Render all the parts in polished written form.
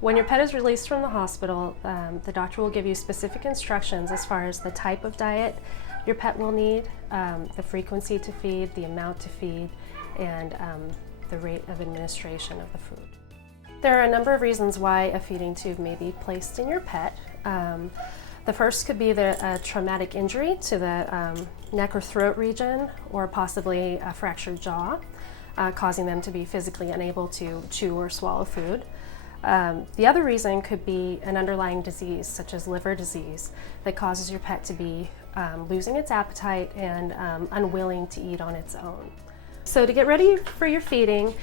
When your pet is released from the hospital, the doctor will give you specific instructions as far as the type of diet your pet will need, the frequency to feed, the amount to feed, and the rate of administration of the food. There are a number of reasons why a feeding tube may be placed in your pet. The first could be a traumatic injury to the neck or throat region, or possibly a fractured jaw, causing them to be physically unable to chew or swallow food. The other reason could be an underlying disease, such as liver disease, that causes your pet to be losing its appetite and unwilling to eat on its own. So to get ready for your feeding,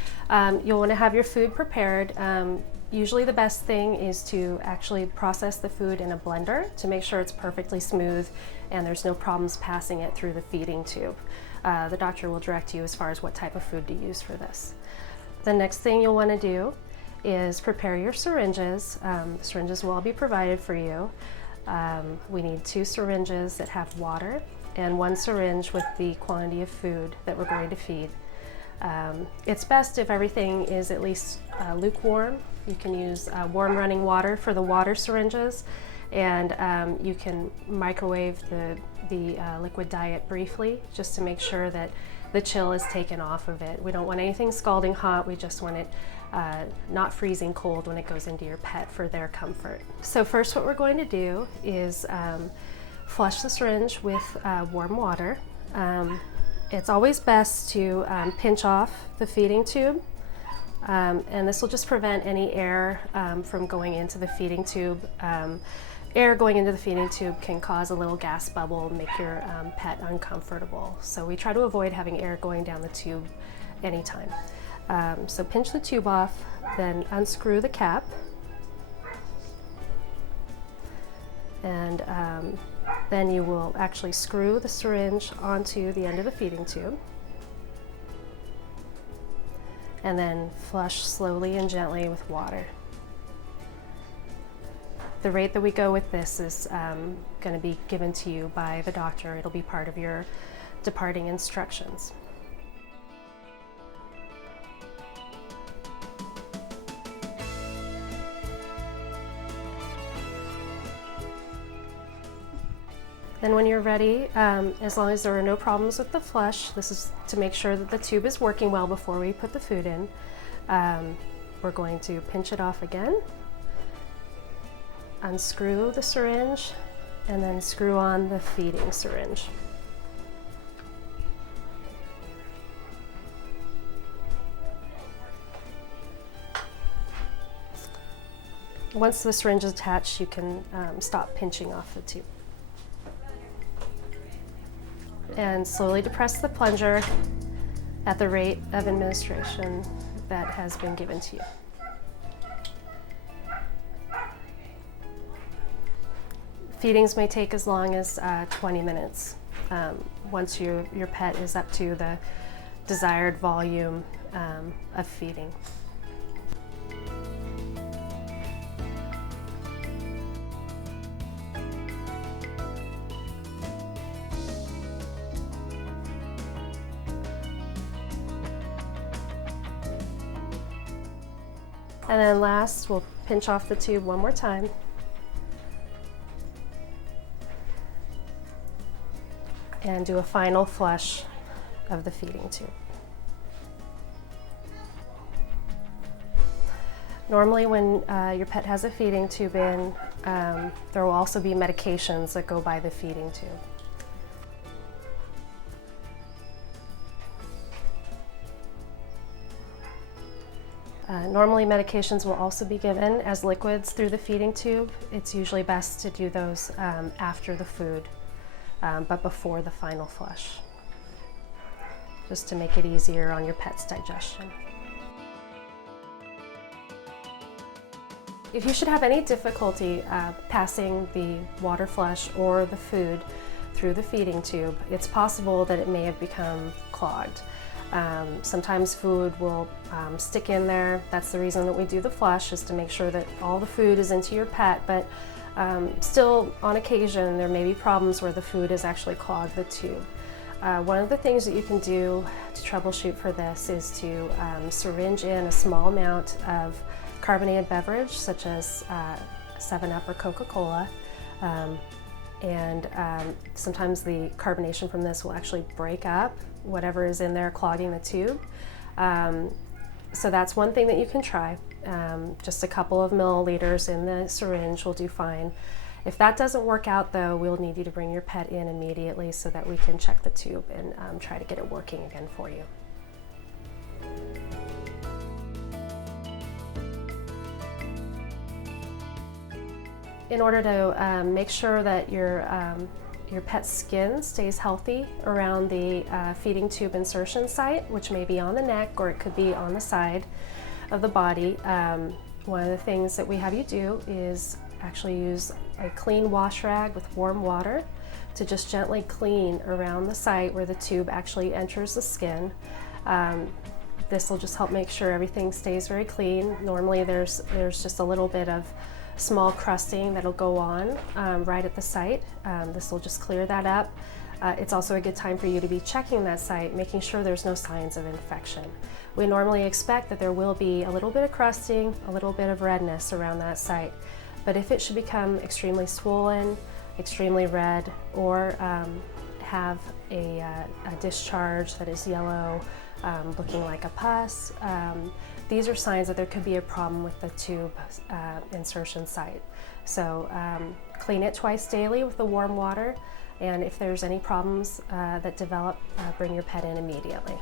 you'll want to have your food prepared. Usually the best thing is to actually process the food in a blender to make sure it's perfectly smooth and there's no problems passing it through the feeding tube. The doctor will direct you as far as what type of food to use for this. The next thing you'll want to do is prepare your syringes. The syringes will all be provided for you. We need 2 syringes that have water and 1 syringe with the quantity of food that we're going to feed. It's best if everything is at least lukewarm. You can use warm running water for the water syringes, and you can microwave the liquid diet briefly just to make sure that the chill is taken off of it. We don't want anything scalding hot, we just want it not freezing cold when it goes into your pet for their comfort. So first what we're going to do is flush the syringe with warm water. It's always best to pinch off the feeding tube, and this will just prevent any air from going into the feeding tube. Air going into the feeding tube can cause a little gas bubble, make your pet uncomfortable. So we try to avoid having air going down the tube anytime. So pinch the tube off, then unscrew the cap, and then you will actually screw the syringe onto the end of the feeding tube, and then flush slowly and gently with water. The rate that we go with this is going to be given to you by the doctor. It'll be part of your departing instructions. Then when you're ready, as long as there are no problems with the flush, this is to make sure that the tube is working well before we put the food in. We're going to pinch it off again, unscrew the syringe, and then screw on the feeding syringe. Once the syringe is attached, you can stop pinching off the tube. And slowly depress the plunger at the rate of administration that has been given to you. Feedings may take as long as 20 minutes once your pet is up to the desired volume of feeding. And then last, we'll pinch off the tube one more time. And do a final flush of the feeding tube. Normally when your pet has a feeding tube in, there will also be medications that go by the feeding tube. Normally medications will also be given as liquids through the feeding tube. It's usually best to do those after the food, but before the final flush, just to make it easier on your pet's digestion. If you should have any difficulty passing the water flush or the food through the feeding tube, it's possible that it may have become clogged. Sometimes food will stick in there. That's the reason that we do the flush, is to make sure that all the food is into your pet, but still on occasion there may be problems where the food has actually clogged the tube. One of the things that you can do to troubleshoot for this is to syringe in a small amount of carbonated beverage such as 7-Up or Coca-Cola. Sometimes the carbonation from this will actually break up whatever is in there clogging the tube. So that's one thing that you can try. Just a couple of milliliters in the syringe will do fine. If that doesn't work out though, we'll need you to bring your pet in immediately so that we can check the tube and try to get it working again for you. In order to make sure that your pet's skin stays healthy around the feeding tube insertion site, which may be on the neck or it could be on the side of the body, one of the things that we have you do is actually use a clean wash rag with warm water to just gently clean around the site where the tube actually enters the skin. This will just help make sure everything stays very clean. Normally there's just a little bit of small crusting that'll go on right at the site. This will just clear that up. It's also a good time for you to be checking that site, making sure there's no signs of infection. We normally expect that there will be a little bit of crusting, a little bit of redness around that site. But if it should become extremely swollen, extremely red, or have a discharge that is yellow, looking like a pus, these are signs that there could be a problem with the tube insertion site. So clean it twice daily with the warm water, and if there's any problems that develop, bring your pet in immediately.